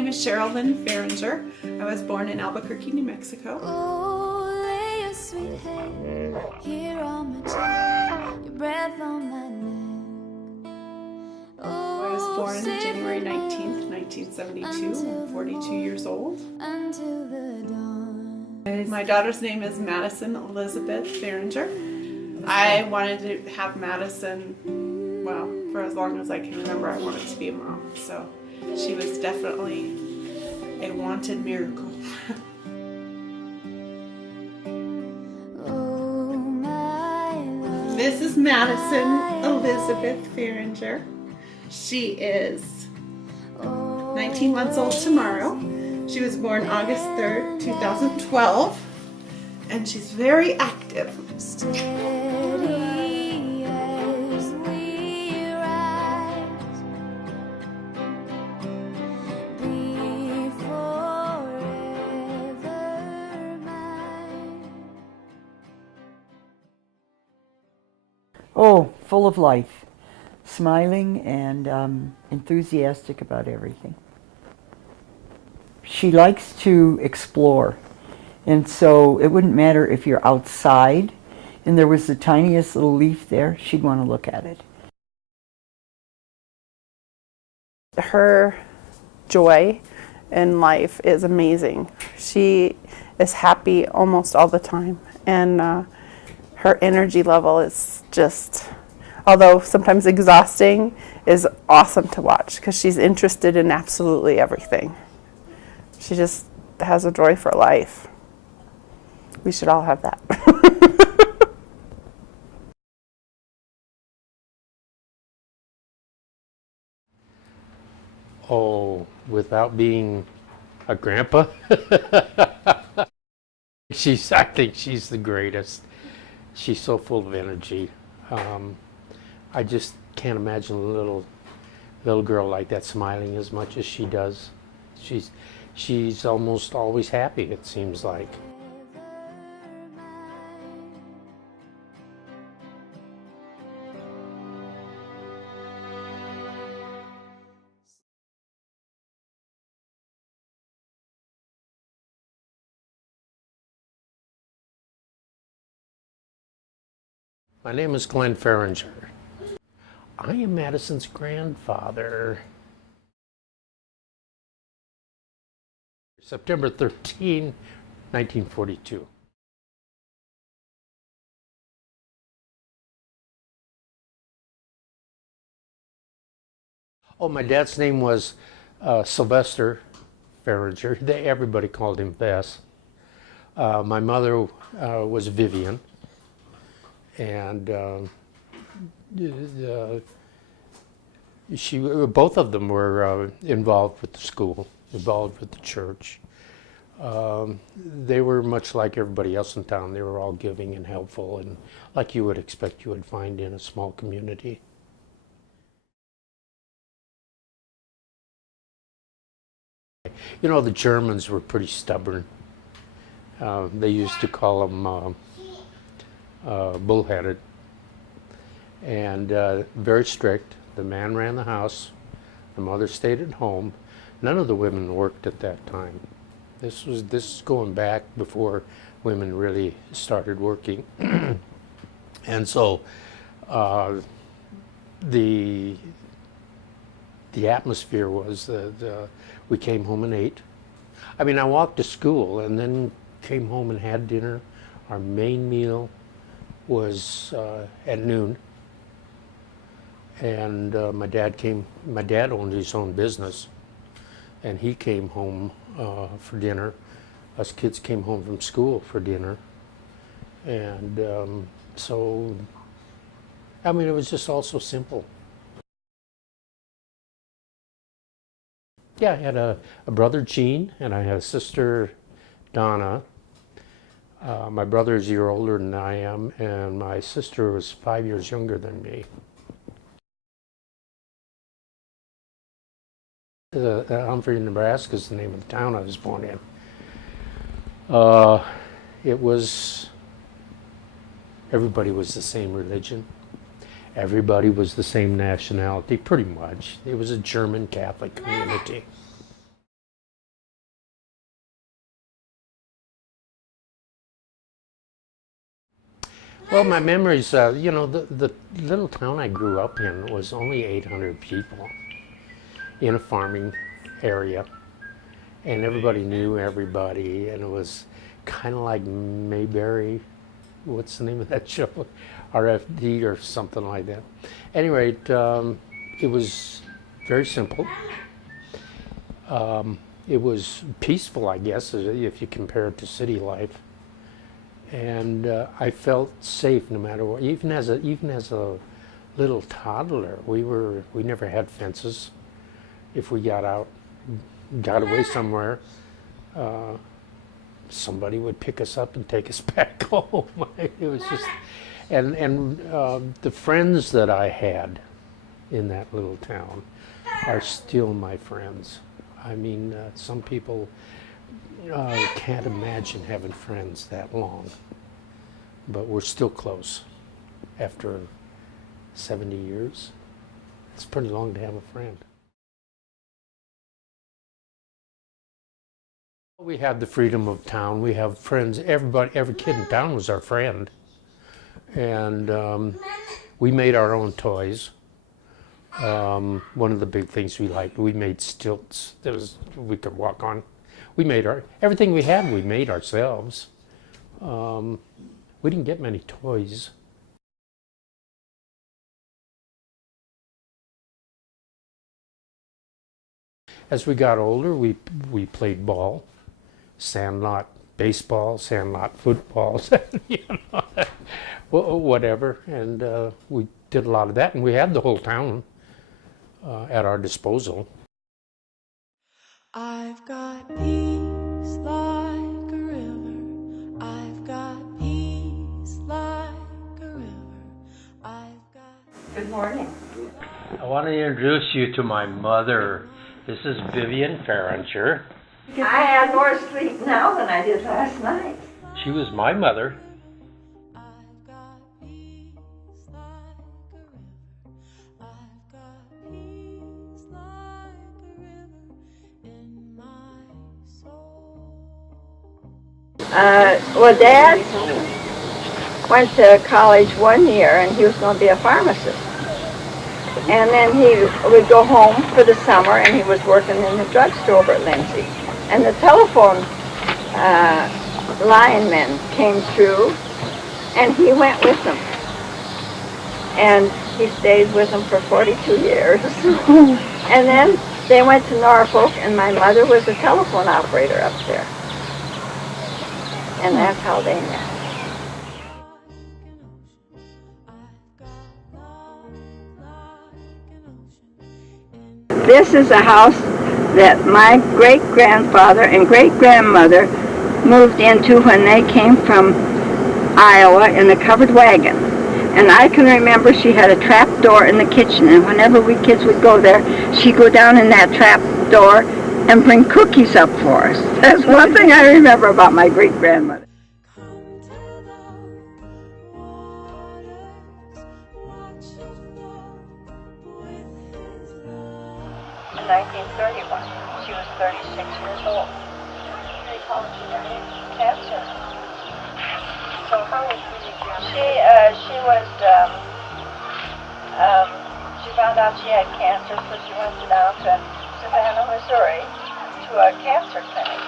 name is Sherilyn Fehringer. I was born in Albuquerque, New Mexico. Oh, lay your sweet head here on my chest, your breath on my neck. Oh, I was born January 19th, 1972. I'm 42 years old. Until the dawn. My daughter's name is Madison Elizabeth Fehringer. I wanted to have Madison, well, for as long as I can remember. I wanted to be a mom, so she was definitely a wanted miracle. Oh, my love. This is Madison Elizabeth Fehringer. She is 19 months old tomorrow. She was born August 3rd, 2012, and she's very active. Steady as we rise, be forever mine. Oh, full of life, smiling and enthusiastic about everything. She likes to explore, and so it wouldn't matter if you're outside and there was the tiniest little leaf there, she'd want to look at it. Her joy in life is amazing. She is happy almost all the time, and her energy level is just, although sometimes exhausting, is awesome to watch because she's interested in absolutely everything. She just has a joy for life. We should all have that. Oh, without being a grandpa? I think she's the greatest. She's so full of energy. I just can't imagine a little girl like that smiling as much as she does. She's almost always happy, it seems like. My name is Glenn Fehringer. I am Madison's grandfather. September 13, 1942. Oh, my dad's name was Sylvester Fehringer. Everybody called him Bess. My mother was Vivian. And both of them were involved with the school, involved with the church. They were much like everybody else in town. They were all giving and helpful, and like you would expect you would find in a small community. You know, the Germans were pretty stubborn. They used to call them bullheaded, and very strict. The man ran the house, the mother stayed at home. None of the women worked at that time. This is going back before women really started working. And so the atmosphere was that we came home and ate. I mean, I walked to school and then came home and had dinner. Our main meal was at noon, and my dad owned his own business, and he came home for dinner. Us kids came home from school for dinner, and so, I mean, it was just all so simple. Yeah, I had a brother, Gene, and I had a sister, Donna. My brother is a year older than I am, and my sister was 5 years younger than me. Humphrey, Nebraska is the name of the town I was born in. Everybody was the same religion. Everybody was the same nationality, pretty much. It was a German Catholic community. Well, my memories, you know, the little town I grew up in was only 800 people in a farming area. And everybody knew everybody, and it was kind of like Mayberry. What's the name of that show? RFD or something like that. Anyway, it was very simple. It was peaceful, I guess, if you compare it to city life. And I felt safe no matter what. Even as a little toddler, we never had fences. If we got away somewhere, somebody would pick us up and take us back home. It was just, and the friends that I had in that little town are still my friends. I mean, some people can't imagine having friends that long, but we're still close after 70 years. It's pretty long to have a friend. We had the freedom of town. We have friends. Everybody, every kid in town was our friend, and we made our own toys. One of the big things we liked, we made stilts that we could walk on. We made everything we had. We made ourselves. We didn't get many toys. As we got older, we played ball. Sandlot baseball, sandlot football, you know, whatever. And we did a lot of that, and we had the whole town at our disposal. I've got peace like a river. I've got peace like a river. I've got... Good morning. I want to introduce you to my mother. This is Vivian Fehringer. I had more sleep now than I did last night. She was my mother. I've got peace like a river. I've got peace like a river in my soul. Well, Dad went to college 1 year, and he was going to be a pharmacist. And then he would go home for the summer, and he was working in the drugstore over at Lindsay. And the telephone linemen came through, and he went with them. And he stayed with them for 42 years. And then they went to Norfolk, and my mother was a telephone operator up there. And that's how they met. This is a house that my great-grandfather and great-grandmother moved into when they came from Iowa in a covered wagon. And I can remember she had a trap door in the kitchen, and whenever we kids would go there, she'd go down in that trap door and bring cookies up for us. That's one thing I remember about my great-grandmother. Come to the waters, watch it flow with his love. In 1931, she was 36 years old. They called she died of cancer. So how was she was, she found out she had cancer, so she went down to Savannah, Missouri, to a cancer clinic.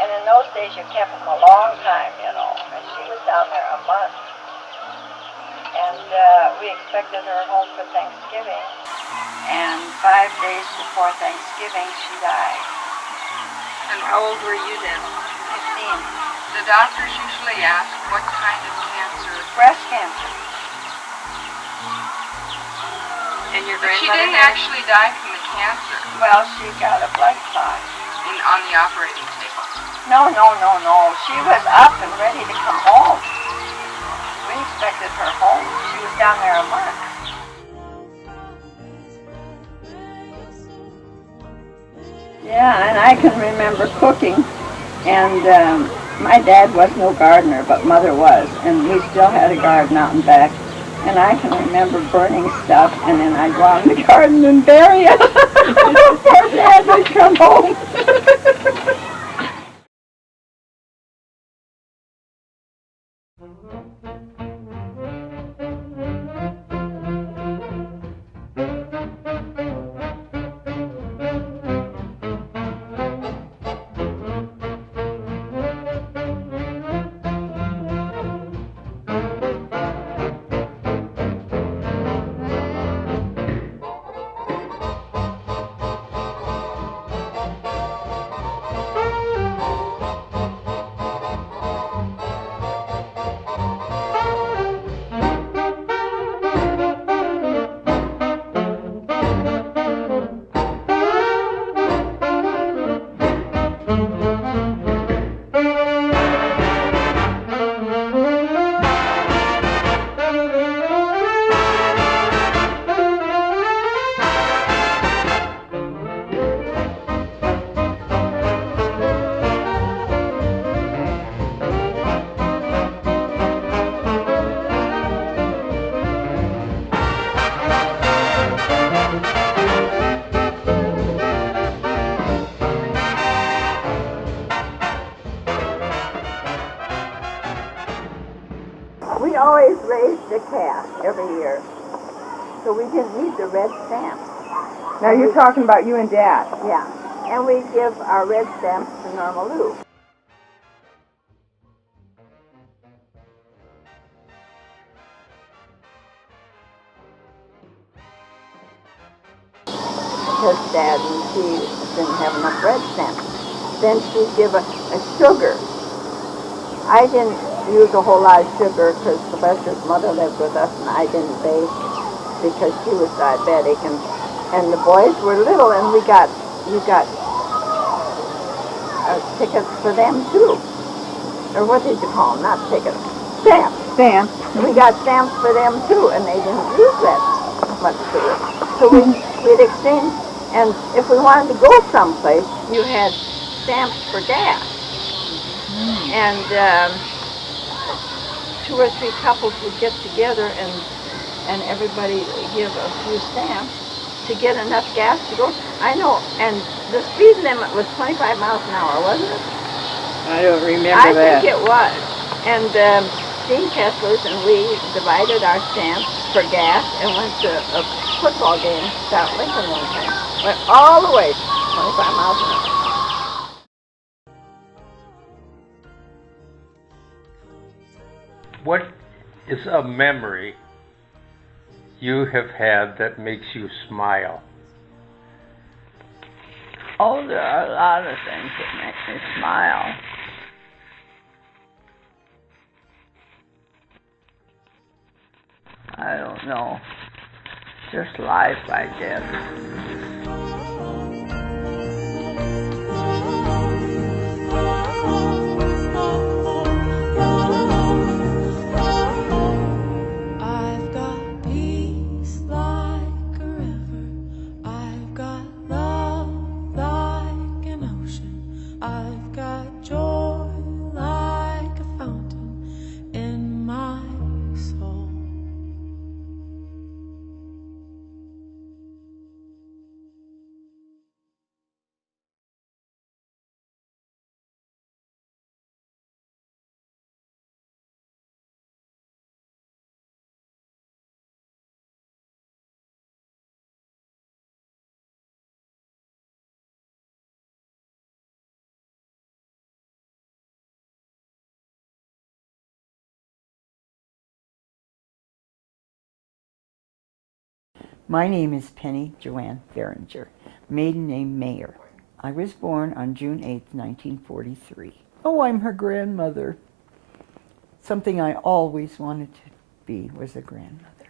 And in those days, you kept them a long time, you know, and she was down there a month. And we expected her home for Thanksgiving. And 5 days before Thanksgiving, she died. And how old were you then? 15. The doctors usually ask what kind of cancer. Breast cancer. And your But grandmother she didn't actually died from the cancer Well, she got a blood clot. on the operating table. No. She was up and ready to come home. We expected her home. She was down there a month. Yeah, and I can remember cooking, and my dad was no gardener, but Mother was, and we still had a garden out and back. And I can remember burning stuff, and then I'd go out in the garden and bury it before Dad would come home. the cash every year. So we didn't need the red stamps. Now you're talking about you and Dad. Yeah. And we give our red stamps to Norma Lou. Because Dad and she didn't have enough red stamps. Then she'd give a sugar. I didn't use a whole lot of sugar because Sylvester's mother lived with us and I didn't bake because she was diabetic and the boys were little and we got tickets for them too. Or what did you call them? Not tickets. Stamps. Stamps. We got stamps for them too and they didn't use that much sugar. So we'd exchange, and if we wanted to go someplace, you had stamps for gas. And 2 or 3 couples would get together and everybody give a few stamps to get enough gas to go. I know, and the speed limit was 25 miles an hour, wasn't it? I don't remember I that. think it was. And Dean Kessler's and we divided our stamps for gas and went to a football game in South Lincoln one time. Went all the way, 25 miles an hour. What is a memory you have had that makes you smile? Oh, there are a lot of things that make me smile. I don't know. Just life, I guess. I've got peace like a river. I've got love like an ocean. I've got joy like a fountain in my soul. My name is Penny Joanne Fehringer, maiden name Mayer. I was born on June 8, 1943. Oh, I'm her grandmother. Something I always wanted to be was a grandmother.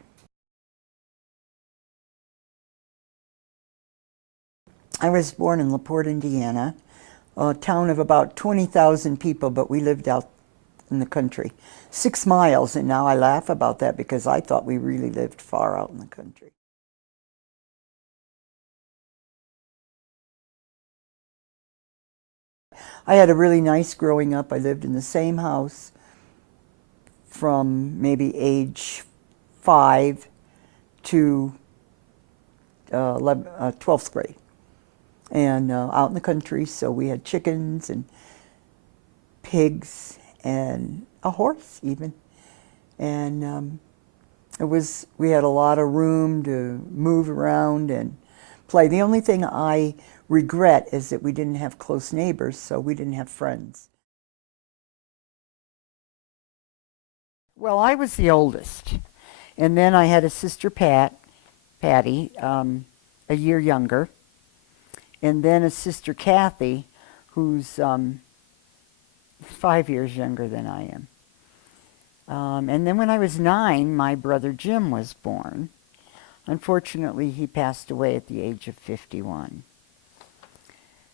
I was born in LaPorte, Indiana, a town of about 20,000 people, but we lived out in the country. 6 miles, and now I laugh about that because I thought we really lived far out in the country. I had a really nice growing up. I lived in the same house from maybe age 5 to 12th grade. And out in the country, so we had chickens and pigs and a horse even. And we had a lot of room to move around and play. The only thing I regret is that we didn't have close neighbors, so we didn't have friends. Well, I was the oldest, and then I had a sister Patty, a year younger, and then a sister Kathy, who's 5 years younger than I am. And then when I was 9, my brother Jim was born. Unfortunately, he passed away at the age of 51.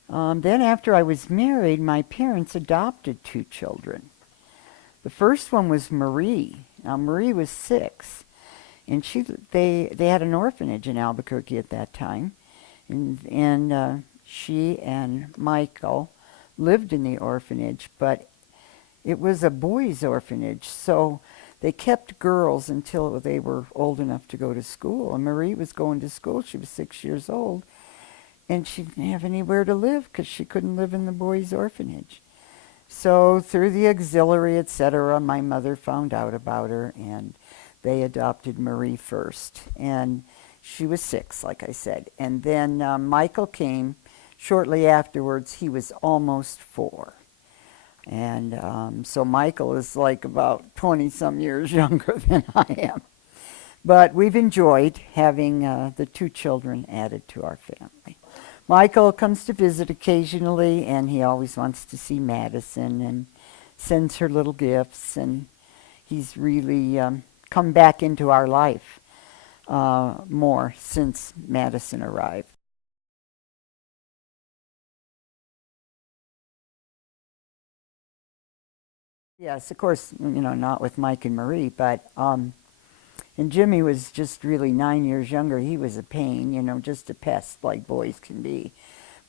Then after I was married, my parents adopted 2 children. The first one was Marie. Now, Marie was 6, and they had an orphanage in Albuquerque at that time, and she and Michael lived in the orphanage, but it was a boys' orphanage, so they kept girls until they were old enough to go to school. And Marie was going to school. She was 6 years old, and she didn't have anywhere to live because she couldn't live in the boys' orphanage. So through the auxiliary, etc., my mother found out about her, and they adopted Marie first. And she was 6, like I said. And then Michael came shortly afterwards. He was almost 4. And so Michael is like about 20-some years younger than I am. But we've enjoyed having the 2 children added to our family. Michael comes to visit occasionally, and he always wants to see Madison and sends her little gifts. And he's really come back into our life more since Madison arrived. Yes, of course, not with Mike and Marie, but and Jimmy was just really 9 years younger. He was a pain, just a pest like boys can be.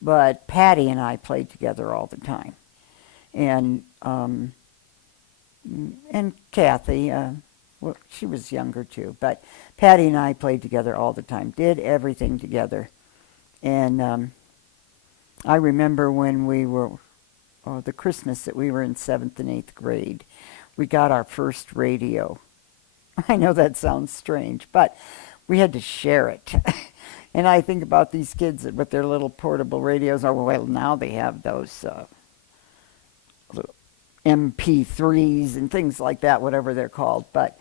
But Patty and I played together all the time. And Kathy, well, she was younger too, but Patty and I played together all the time, did everything together. And I remember when we were, the Christmas that we were in 7th and 8th grade, we got our first radio. I know that sounds strange, but we had to share it. And I think about these kids with their little portable radios. Or well, now they have those little MP3s and things like that, whatever they're called. But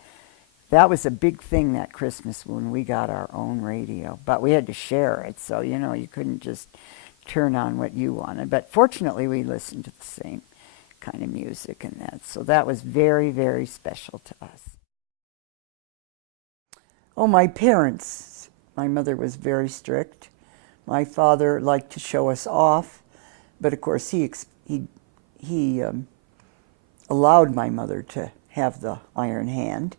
that was a big thing that Christmas when we got our own radio. But we had to share it, so you couldn't just turn on what you wanted. But fortunately, we listened to the same kind of music and that. So that was very, very special to us. Oh, my parents. My mother was very strict. My father liked to show us off, but of course he allowed my mother to have the iron hand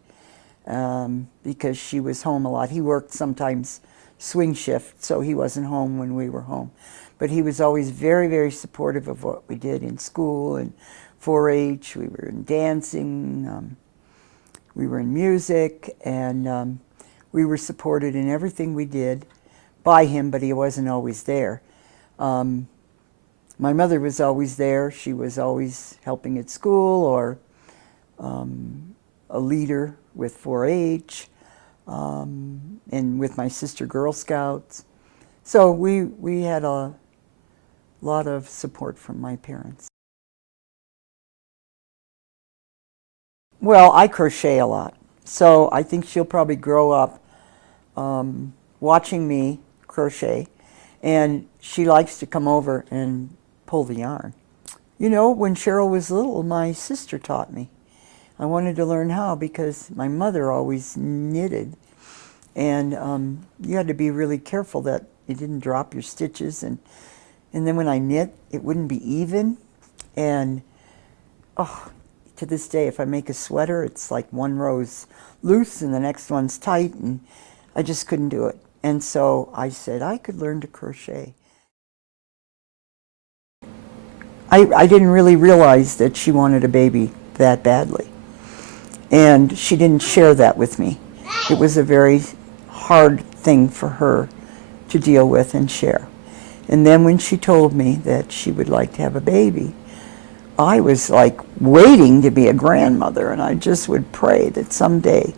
because she was home a lot. He worked sometimes swing shift, so he wasn't home when we were home. But he was always very, very supportive of what we did in school and 4-H. We were in dancing, we were in music, and we were supported in everything we did by him, but he wasn't always there. My mother was always there. She was always helping at school or a leader with 4-H and with my sister Girl Scouts. So we had a lot of support from my parents. Well, I crochet a lot, so I think she'll probably grow up watching me crochet, and she likes to come over and pull the yarn. When Cheryl was little, my sister taught me. I wanted to learn how because my mother always knitted, and you had to be really careful that you didn't drop your stitches, and then when I knit, it wouldn't be even, and to this day, if I make a sweater, it's like one row's loose and the next one's tight, and I just couldn't do it. And so I said I could learn to crochet. I didn't really realize that she wanted a baby that badly. And she didn't share that with me. It was a very hard thing for her to deal with and share. And then when she told me that she would like to have a baby, I was like waiting to be a grandmother, and I just would pray that someday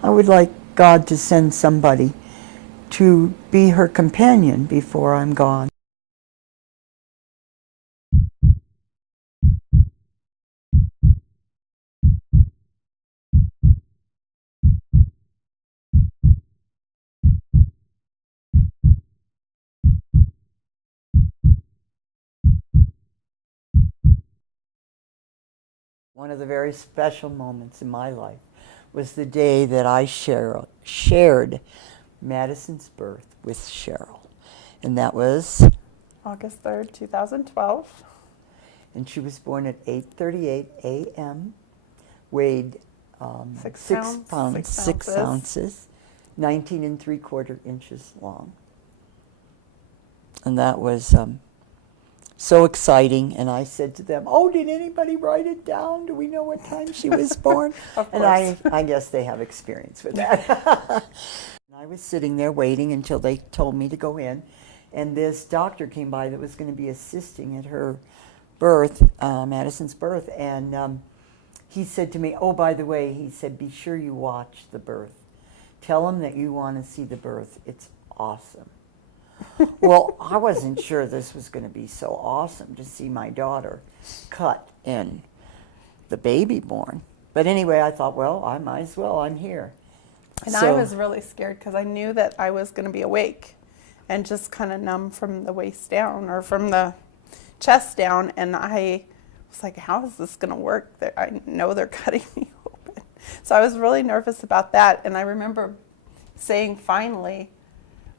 I would like God to send somebody to be her companion before I'm gone. One of the very special moments in my life was the day that I shared Madison's birth with Cheryl. And that was August 3rd, 2012. And she was born at 8:38 a.m., weighed 6 pounds, 6 ounces, 19 3/4 inches long. And that was so exciting. And I said to them, oh, did anybody write it down? Do we know what time she was born? And I guess they have experience with that. I was sitting there waiting until they told me to go in. And this doctor came by that was going to be assisting at her birth, Madison's birth. And he said to me, oh, by the way, he said, be sure you watch the birth. Tell him that you want to see the birth. It's awesome. Well, I wasn't sure this was going to be so awesome to see my daughter cut and the baby born. But anyway, I thought, well, I might as well. I'm here. And I was really scared because I knew that I was going to be awake and just kind of numb from the waist down or from the chest down. And I was like, how is this going to work? I know they're cutting me open. So I was really nervous about that. And I remember saying finally,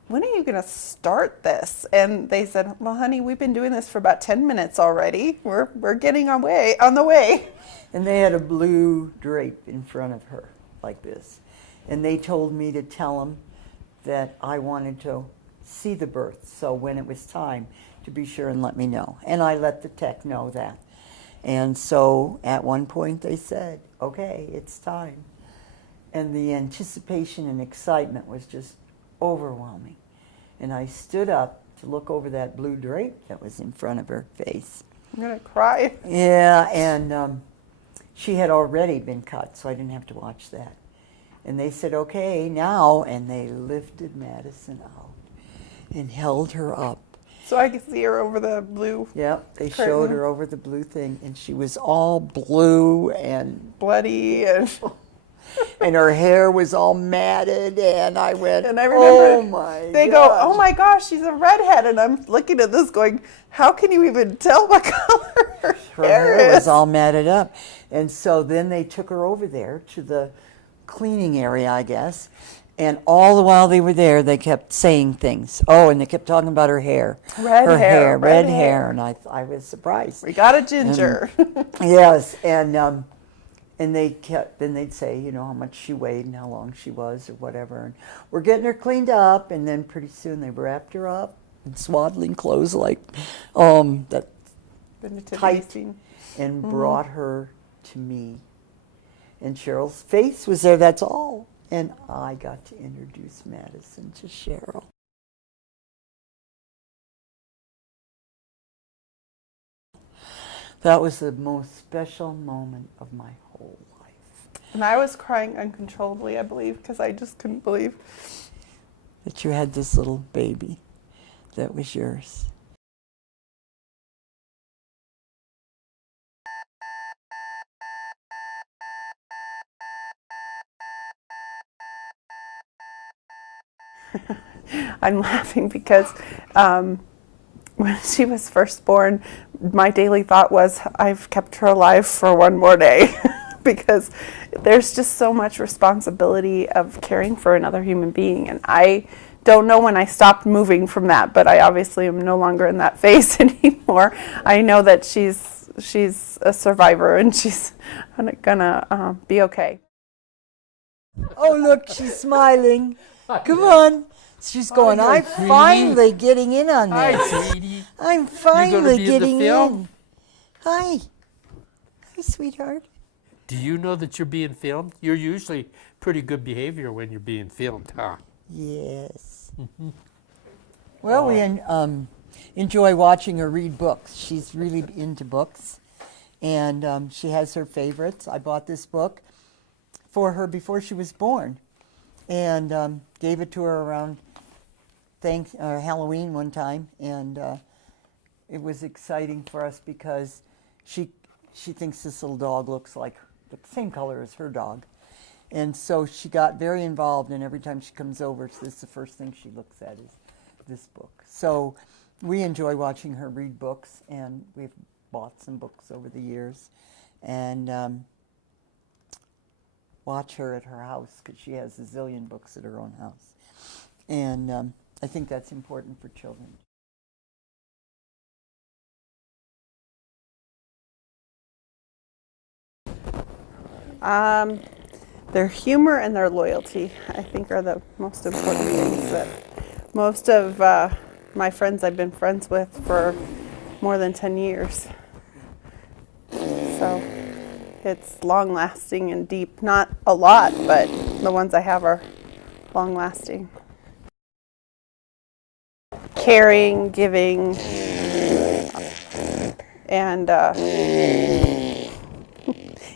when are you going to start this? And they said, well, honey, we've been doing this for about 10 minutes already. We're getting on the way. And they had a blue drape in front of her like this. And they told me to tell them that I wanted to see the birth. So when it was time, to be sure and let me know. And I let the tech know that. And so at one point they said, okay, it's time. And the anticipation and excitement was just overwhelming. And I stood up to look over that blue drape that was in front of her face. I'm going to cry. Yeah, and she had already been cut, so I didn't have to watch that. And they said, okay, now, and they lifted Madison out and held her up. So I could see her over the blue. Yep, they curtain. showed her over the blue thing, and she was all blue and bloody, and and her hair was all matted, and I went, and I remember, oh my they gosh. go, oh my gosh, she's a redhead, and I'm looking at this going, how can you even tell what color her hair is? Was all matted up. And so then they took her over there to the cleaning area, I guess, and all the while they were there, they kept saying things. Oh, and they kept talking about her hair. Red hair. And I was surprised. We got a ginger. Yes, and they kept, then they'd say, you know, how much she weighed and how long she was or whatever. And we're getting her cleaned up, and then pretty soon they wrapped her up in swaddling clothes like that tight, and brought her to me. And Cheryl's face was there, that's all. And I got to introduce Madison to Cheryl. That was the most special moment of my whole life. And I was crying uncontrollably, I believe, because I just couldn't believe that you had this little baby that was yours. I'm laughing because when she was first born, my daily thought was, I've kept her alive for one more day. Because there's just so much responsibility of caring for another human being. And I don't know when I stopped moving from that, but I obviously am no longer in that phase anymore. I know that she's a survivor, and she's gonna be okay. Oh, look, she's smiling. Come on. She's going, I'm finally getting in on this. Hi, sweetie. I'm finally getting film? in. Hi. Hi, sweetheart. Do you know that you're being filmed? You're usually pretty good behavior when you're being filmed, huh? Yes. Well, we enjoy watching her read books. She's really into books, and she has her favorites. I bought this book for her before she was born, and gave it to her around Halloween one time, and it was exciting for us because she thinks this little dog looks like the same color as her dog. And so she got very involved, and every time she comes over, this is the first thing she looks at is this book. So we enjoy watching her read books, and we've bought some books over the years, and watch her at her house because she has a zillion books at her own house. And I think that's important for children. Their humor and their loyalty, I think, are the most important things that most of my friends I've been friends with for more than 10 years. So it's long-lasting and deep. Not a lot, but the ones I have are long-lasting. Caring, giving,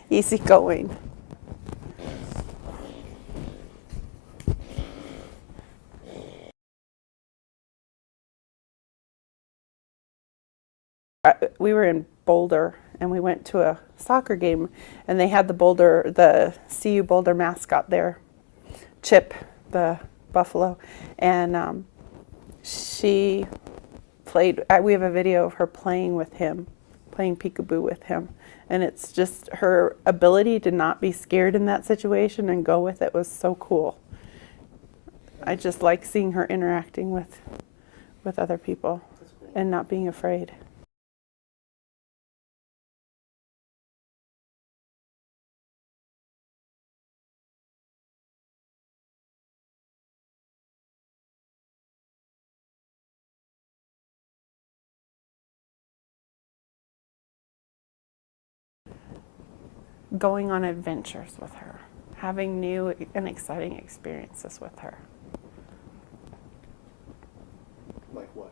easygoing. We were in Boulder, and we went to a soccer game, and they had the CU Boulder mascot there, Chip, the buffalo, and she played. We have a video of her playing with him, playing peekaboo with him, and it's just her ability to not be scared in that situation and go with it was so cool. I just like seeing her interacting with other people and not being afraid. Going on adventures with her, having new and exciting experiences with her. Like what?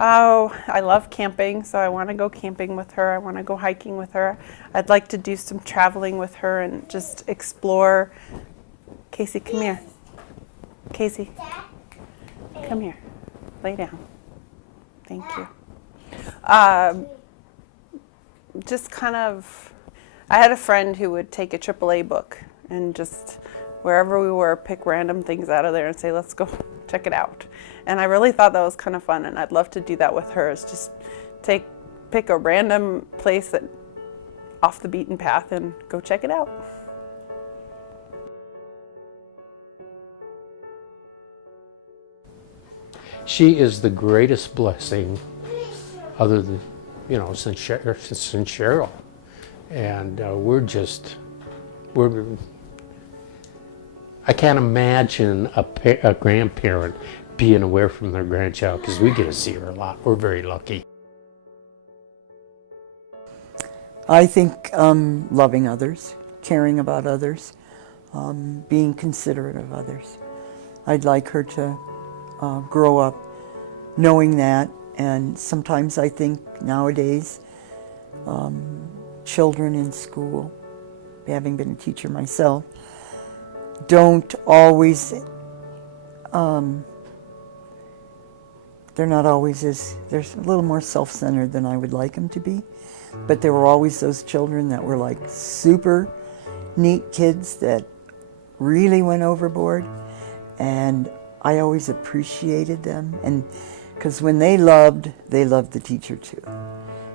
Oh, I love camping, so I want to go camping with her. I want to go hiking with her. I'd like to do some traveling with her and just explore. Casey, come here. Casey, come here. Lay down. Thank you. Just kind of, I had a friend who would take a AAA book and just wherever we were, pick random things out of there and say, let's go check it out. And I really thought that was kind of fun, and I'd love to do that with her, is just pick a random place that off the beaten path and go check it out. She is the greatest blessing other than, since Cheryl. And I can't imagine a grandparent being away from their grandchild, because we get to see her a lot. We're very lucky. I think loving others, caring about others, being considerate of others. I'd like her to grow up knowing that, and sometimes I think nowadays children in school, having been a teacher myself, don't always, they're not always they're a little more self-centered than I would like them to be, but there were always those children that were like super neat kids that really went overboard, and I always appreciated them, and because when they loved the teacher too.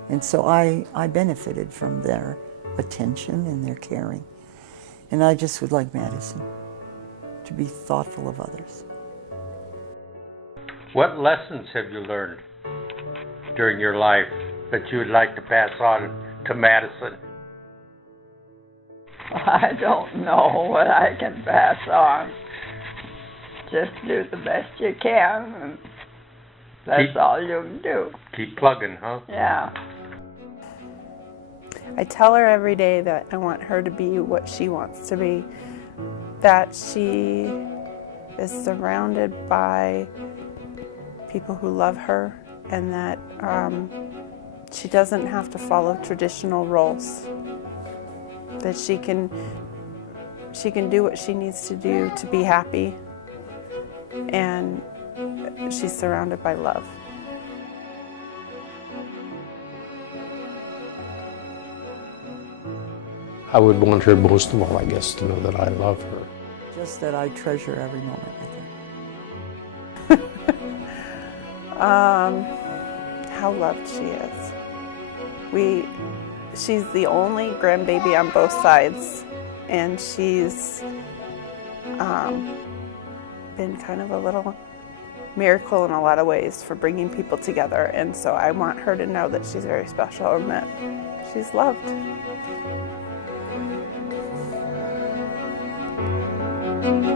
And so I benefited from their attention and their caring. And I just would like Madison to be thoughtful of others. What lessons have you learned during your life that you would like to pass on to Madison? I don't know what I can pass on. Just do the best you can, and that's all you can do. Keep plugging, huh? Yeah. I tell her every day that I want her to be what she wants to be, that she is surrounded by people who love her, and that she doesn't have to follow traditional roles, that she can do what she needs to do to be happy, and she's surrounded by love. I would want her most of all, I guess, to know that I love her. Just that I treasure every moment with her. How loved she is. She's the only grandbaby on both sides, and she's been kind of a little miracle in a lot of ways for bringing people together, and so I want her to know that she's very special and that she's loved. Thank you.